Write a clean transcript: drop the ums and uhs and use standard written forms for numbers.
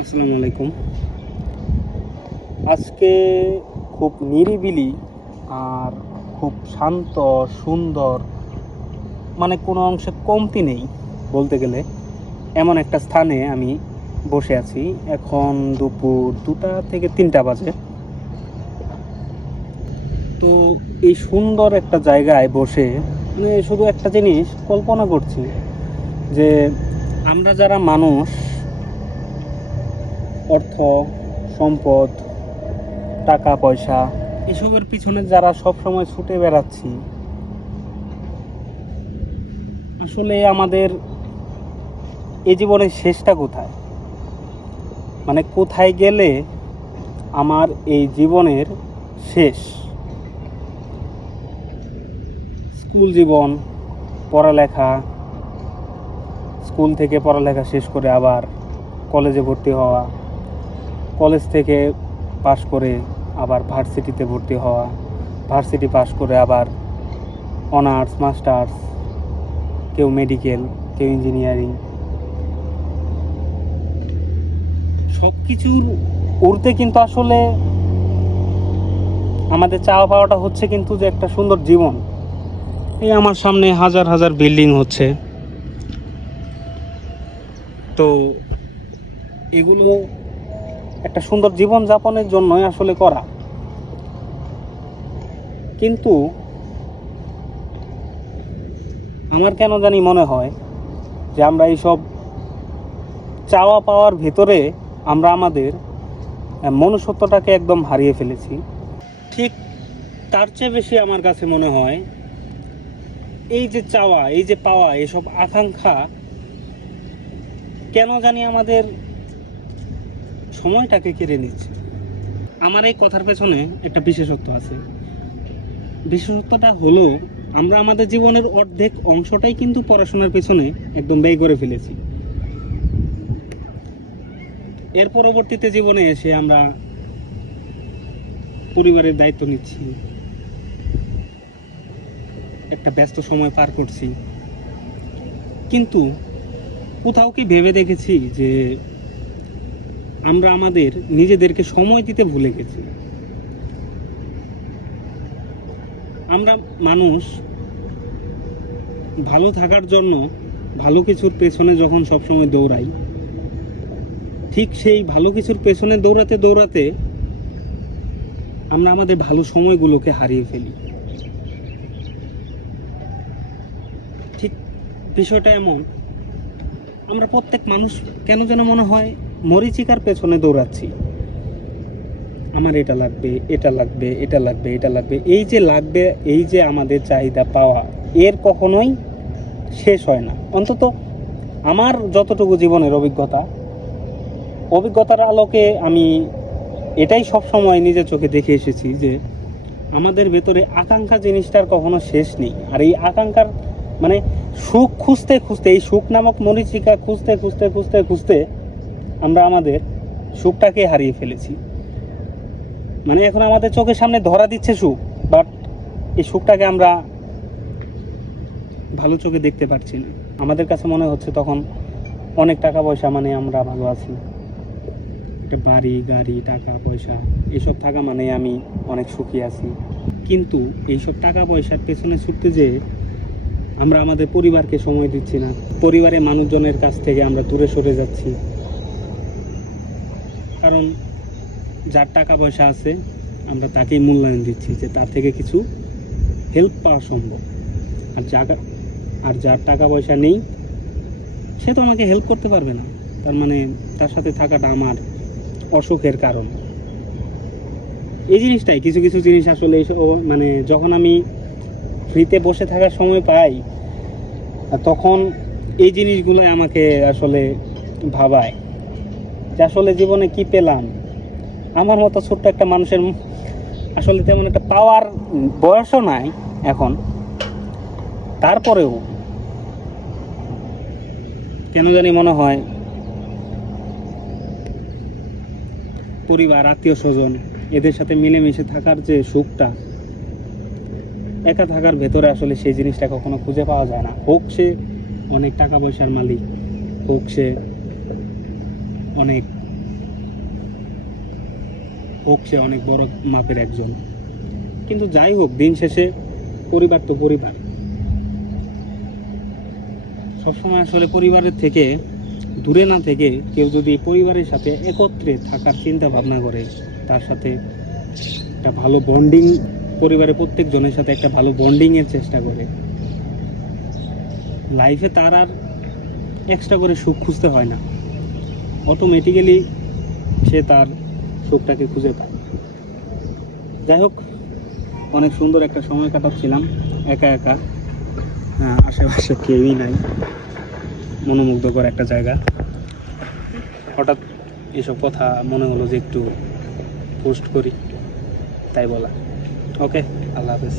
আসসালামু আলাইকুম। আজকে খুব নিরিবিলি আর খুব শান্ত, সুন্দর, মানে কোনো অংশে কমতি নেই বলতে গেলে, এমন একটা স্থানে আমি বসে আছি। এখন দুপুর 2টা থেকে 3টা বাজে। তো এই সুন্দর একটা জায়গায় বসে মানে শুধু একটা জিনিস কল্পনা করছি যে আমরা যারা মানুষ অর্থ, সম্পদ, টাকা পয়সা এসবের পিছনে যারা সব সময় ছুটে বেড়াচ্ছি, আসলে আমাদের এই জীবনের শেষটা কোথায়? মানে কোথায় গেলে আমার এই জীবনের শেষ? স্কুল জীবন, পড়ালেখা, স্কুল থেকে পড়ালেখা শেষ করে আবার কলেজে ভর্তি হওয়া, কলেজ থেকে পাশ করে আবার ভার্সিটিতে ভর্তি হওয়া, ভার্সিটি পাশ করে আবার অনার্স, মাস্টার্স, কেউ মেডিকেল, কেউ ইঞ্জিনিয়ারিং, সব কিছুর উর্ধে কিন্তু আসলে আমাদের চাওয়া পাওয়াটা হচ্ছে কিন্তু যে একটা সুন্দর জীবন। এই আমার সামনে হাজার হাজার বিল্ডিং হচ্ছে, তো এগুলো একটা সুন্দর জীবন যাপনের জন্যই আসলে করা। কিন্তু আমার কেন জানি মনে হয় যে আমরা এইসব চাওয়া পাওয়ার ভেতরে আমরা আমাদের মনুষ্যত্বটাকে একদম হারিয়ে ফেলেছি। ঠিক তার চেয়ে বেশি আমার কাছে মনে হয় এই যে চাওয়া, এই যে পাওয়া, এসব আকাঙ্ক্ষা কেন জানি আমাদের সময়টাকে কেড়ে নিচ্ছে। আমার এই কথার পেছনে একটা বিশেষত্ব আছে। বিশেষত্বটা হলো আমরা আমাদের জীবনের অর্ধেক অংশটাই কিন্তু পড়াশোনার পেছনে একদম ব্যয় করে ফেলেছি। এর পরবর্তীতে জীবনে এসে আমরা পরিবারের দায়িত্ব নিচ্ছি, একটা ব্যস্ত সময় পার করছি, কিন্তু কোথাও কি ভেবে দেখেছি যে আমরা আমাদের নিজেদেরকে সময় দিতে ভুলে গেছি? আমরা মানুষ ভালো থাকার জন্য ভালো কিছুর পেছনে যখন সবসময় দৌড়াই, ঠিক সেই ভালো কিছুর পেছনে দৌড়াতে দৌড়াতে আমরা আমাদের ভালো সময়গুলোকে হারিয়ে ফেলি। ঠিক বিষয়টা এমন, আমরা প্রত্যেক মানুষ কেন যেন মনে হয় মরীচিকার পেছনে দৌড়াচ্ছি। আমার এটা লাগবে, এটা লাগবে, এটা লাগবে, এটা লাগবে, এই যে লাগবে, এই যে আমাদের চাহিদা পাওয়া, এর কখনোই শেষ হয় না। অন্তত আমার যতটুকু জীবনের অভিজ্ঞতার আলোকে আমি এটাই সব সময় নিজের চোখে দেখে এসেছি যে আমাদের ভেতরে আকাঙ্ক্ষা জিনিসটার কখনো শেষ নেই। আর এই আকাঙ্ক্ষার মানে সুখ খুঁজতে খুঁজতে, এই সুখ নামক মরীচিকা খুঁজতে খুঁজতে খুঁজতে খুঁজতে আমরা আমাদের সুখটাকে হারিয়ে ফেলেছি। মানে এখন আমাদের চোখের সামনে ধরা দিচ্ছে সুখ, বাট এই সুখটাকে আমরা ভালো চোখে দেখতে পাচ্ছি না। আমাদের কাছে মনে হচ্ছে তখন অনেক টাকা পয়সা মানে আমরা ভালো আছি, একটা বাড়ি গাড়ি টাকা পয়সা এসব থাকা মানে আমি অনেক সুখী আছি। কিন্তু এইসব টাকা পয়সার পেছনে ছুটতে যেয়ে আমরা আমাদের পরিবারকে সময় দিচ্ছি না, পরিবারের মানুষজনের কাছ থেকে আমরা দূরে সরে যাচ্ছি। কারণ যার টাকা পয়সা আছে আমরা তাকেই মূল্যায়ন দিচ্ছি যে তার থেকে কিছু হেল্প পাওয়া সম্ভব। আর যার টাকা পয়সা নেই সে তো আমাকে হেল্প করতে পারবে না, তার মানে তার সাথে থাকাটা আমার অসুখের কারণ। এই জিনিসটাই, কিছু কিছু জিনিস আসলে মানে যখন আমি ফ্রিতে বসে থাকার সময় পাই তখন এই জিনিসগুলোই আমাকে আসলে ভাবায় যে আসলে জীবনে কি পেলাম। আমার মতো ছোট্ট একটা মানুষের আসলে তেমন একটা পাওয়ার বয়সও নাই এখন, তারপরেও কেন জানি মনে হয় পরিবার, আত্মীয় স্বজন এদের সাথে মিলেমিশে থাকার যে সুখটা, একা থাকার ভেতরে আসলে সেই জিনিসটা কখনো খুঁজে পাওয়া যায় না। হোক সে অনেক টাকা পয়সার মালিক, হোক সে অনেক হোক সে অনেক বড় মাপের একজন, কিন্তু যাই হোক দিন শেষে পরিবার তো পরিবার। সবসময় আসলে পরিবারের থেকে দূরে না থেকে কেউ যদি পরিবারের সাথে একত্রে থাকার চিন্তা ভাবনা করে, তার সাথে একটা ভালো বন্ডিং, পরিবারের প্রত্যেক জনের সাথে একটা ভালো বন্ডিংয়ের চেষ্টা করে, লাইফে তার আর এক্সট্রা করে সুখ খুঁজতে হয় না, অটোমেটিক্যালি সে তার সুখটাকে খুঁজে পায়। যাই হোক, অনেক সুন্দর একটা সময় কাটাচ্ছিলাম একা একা, আশেপাশে কেউই নাই, মনোমুগ্ধকর একটা জায়গা। হঠাৎ এসব কথা মনে হলো যে একটু পোস্ট করি, তাই বলা। ওকে, আল্লাহ হাফেজ।